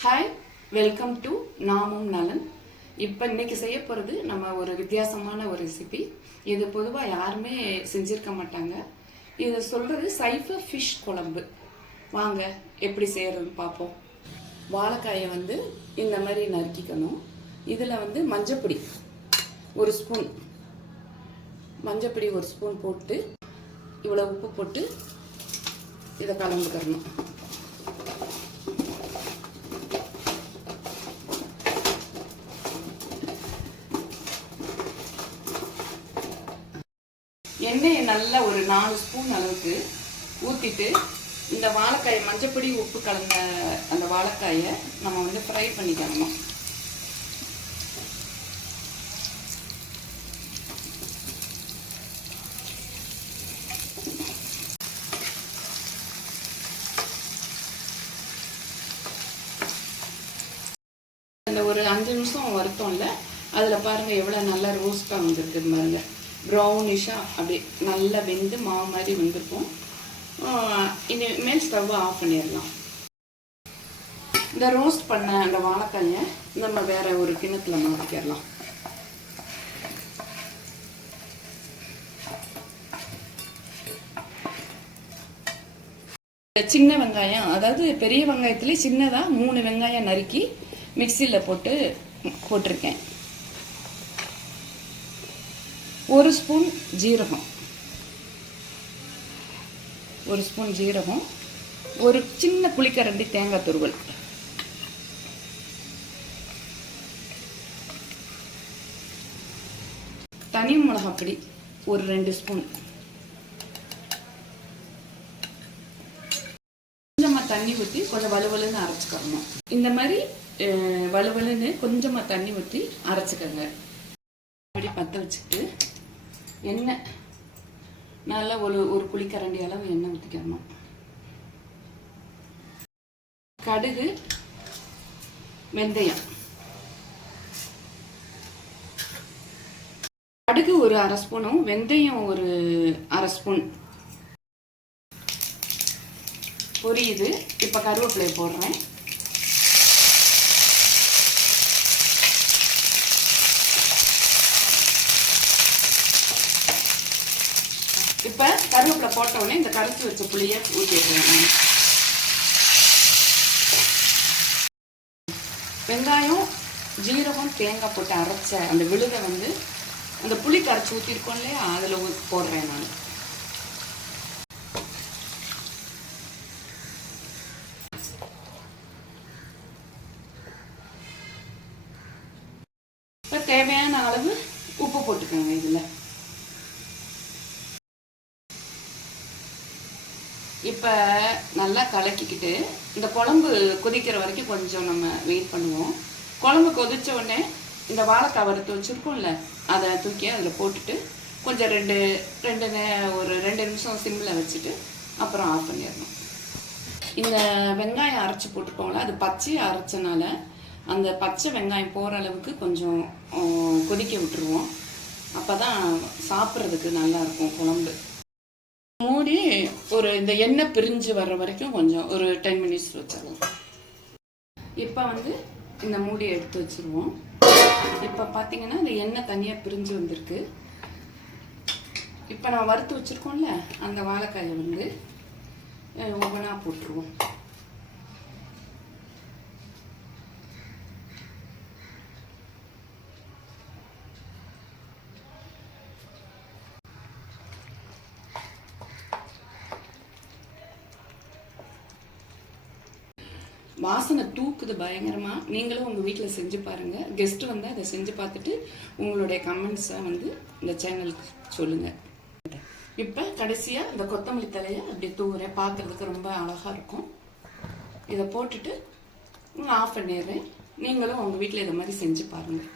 Hi, welcome to நாமும் நலன். இப்போ இன்னைக்கு செய்ய போகிறது நம்ம ஒரு வித்தியாசமான ஒரு ரெசிபி. இது பொதுவாக யாருமே செஞ்சிருக்க மாட்டாங்க. இது சொல்கிறது சைஃபர் ஃபிஷ் குழம்பு. வாங்க எப்படி செய்யறதுன்னு பார்ப்போம். வாழைக்காயை இந்த மாதிரி நறுக்கிக்கணும். இதில் மஞ்சப்பொடி ஒரு ஸ்பூன், மஞ்சப்பொடி ஒரு ஸ்பூன் போட்டு இவ்வளோ உப்பு போட்டு இதை கலந்துக்கிறணும். எண்ணெயை நல்லா ஒரு 4 ஸ்பூன் அளவுக்கு ஊற்றிட்டு இந்த வாழைக்காயை மஞ்சப்பொடி உப்பு கலந்த அந்த வாழைக்காயை நம்ம ஃப்ரை பண்ணிக்கணும். அந்த ஒரு 5 நிமிஷம் வருத்தம்ல, அதில் பாருங்கள் எவ்வளோ நல்லா ரோஸ்ட்டாக வந்துருக்கு பாருங்க. ப்ரௌனிஷாக அப்படி நல்லா வெந்து மாவு மாதிரி வெந்திருக்கும். இனிமேல் ஸ்டவ் ஆஃப் பண்ணிடலாம். இந்த ரோஸ்ட் பண்ண அந்த வாழைக்காயை நம்ம வேற ஒரு கிணத்துல மாற்றிக்கிடலாம். சின்ன வெங்காயம், அதாவது பெரிய வெங்காயத்துலேயே சின்னதாக 3 வெங்காயம் நறுக்கி மிக்சியில் போட்டிருக்கேன். ஒரு ஸ்பூன் ஜீரகம், ஒரு சின்ன புளிக்கரண்டி தேங்காய் துருவல், தனி மிளகாப்பொடி ஒரு 2 ஸ்பூன், கொஞ்சமா தண்ணி ஊற்றி கொஞ்சம் வலுவலுன்னு அரைச்சிக்கணும். இந்த மாதிரி வலுவலுன்னு கொஞ்சமா தண்ணி ஊற்றி அரைச்சிக்கங்க. அப்படி பற்ற வச்சுட்டு எண்ணெய் நல்லா ஒரு குழிக்கரண்டி அளவு எண்ணெய் ஊற்றிக்கணும். கடுகு, வெந்தயம், கடுகு ஒரு 1/2 ஸ்பூனும் வெந்தயம் ஒரு 1/2 ஸ்பூன் பொரியுது. இப்போ கருவேப்பிலை போடுறேன். இப்போ கருவேப்பிலை போட்ட உடனே இந்த கரைச்சி வச்ச புளியை ஊற்றிடுறேன். வெங்காயம், ஜீரகம், தேங்காய் போட்டு அரைச்ச அந்த விழுதை அந்த புளி கரைச்சி ஊற்றிருக்கோம் இல்லையா, அதில் போடுறேன் நான். இப்போ தேவையான அளவு உப்பு போட்டுக்கோங்க. இதில் இப்போ நல்லா கலக்கிக்கிட்டு இந்த குழம்பு கொதிக்கிற வரைக்கும் கொஞ்சம் நம்ம வெயிட் பண்ணுவோம். குழம்பு கொதிச்ச உடனே இந்த வாழைக்காய் வறுத்து வச்சுருக்கோம்ல, அதை தூக்கி அதில் போட்டுட்டு கொஞ்சம் ஒரு 2 நிமிஷம் சிம்மில் வச்சுட்டு அப்புறம் ஆஃப் பண்ணிடணும். இந்த வெங்காயம் அரைச்சி போட்டுக்கோங்களா, அது பச்சையை அரைச்சனால அந்த பச்சை வெங்காயம் போகிற அளவுக்கு கொஞ்சம் கொதிக்க விட்டுருவோம். அப்போ தான் சாப்பிட்றதுக்கு நல்லாயிருக்கும் குழம்பு. மூடி இந்த எண்ணெய் பிரிஞ்சு வர்ற வரைக்கும் கொஞ்சம் ஒரு 10 மினிட்ஸ் வச்சிடலாம். இப்போ இந்த மூடியை எடுத்து வச்சிருவோம். இப்போ பார்த்தீங்கன்னா இந்த எண்ணெய் தனியாக பிரிஞ்சு வந்திருக்கு. இப்போ நம்ம வறுத்து வச்சுருக்கோம்ல, அந்த வாழைக்காயை ஒவ்வொன்றா போட்டுருவோம். வாசனை தூக்குது பயங்கரமா. நீங்களும் உங்கள் வீட்டில் செஞ்சு பாருங்க. கெஸ்ட் அதை செஞ்சு பார்த்துட்டு உங்களுடைய கமெண்ட்ஸை இந்த சேனலுக்கு சொல்லுங்க. இப்போ கடைசியாக இந்த கொத்தமல்லி தலையை அப்படி தூவுறேன். பார்க்கறதுக்கு ரொம்ப அழகாக இருக்கும். இதை போட்டுட்டு ஆஃப் பண்ணிடுறேன். நீங்களும் உங்கள் வீட்டில் இதை மாதிரி செஞ்சு பாருங்கள்.